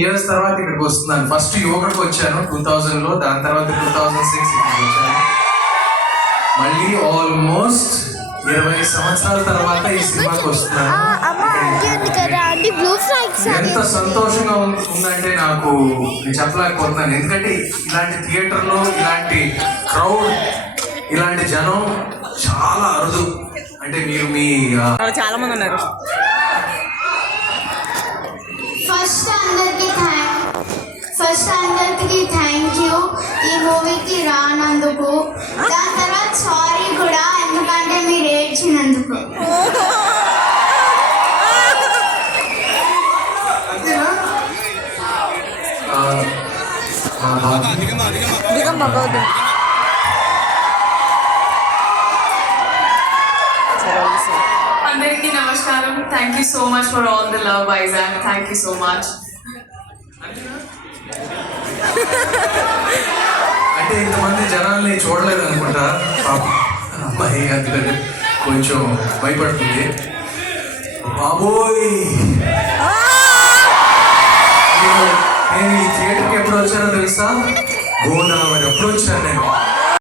Years తర్వాత ఇక్కడికి వస్తున్నాను. ఫస్ట్ యోగాకి వచ్చాను 2000లో, దాని తర్వాత 2006 ఇక్కడికి వచ్చాను. మళ్ళీ ఆల్మోస్ట్ 20 సంవత్సరాల తర్వాత ఈ సినిమాకి వస్తున్నాను. ఎంత సంతోషంగా ఉందంటే నాకు నేను చెప్పలేకపోతున్నాను. ఎందుకంటే ఇలాంటి థియేటర్లో ఇలాంటి క్రౌడ్, ఇలాంటి జనం చాలా అరుదు. అంటే మీరు మీ చాలా మంది ఉన్నారు. ఫస్ట్ అందరికి థ్యాంక్ యూ ఈ మూవీకి రానందుకు. దాని తర్వాత సారీ కూడా, ఎందుకంటే మీరు ఏడ్చినందుకు. అందరికీ నమస్కారం. Thank you so much for all the love Vizag. Thank you so much. అంటే ఇంతమంది జనాల్ని చూడలేదు అనుకుంటా. అమ్మాయి అందుకని కొంచెం భయపడుతుంది. బాబోయ్, నేను ఈ థియేటర్కి ఎప్పుడు వచ్చానో తెలుసా? గోదావరి ఎప్పుడు వచ్చాను నేను.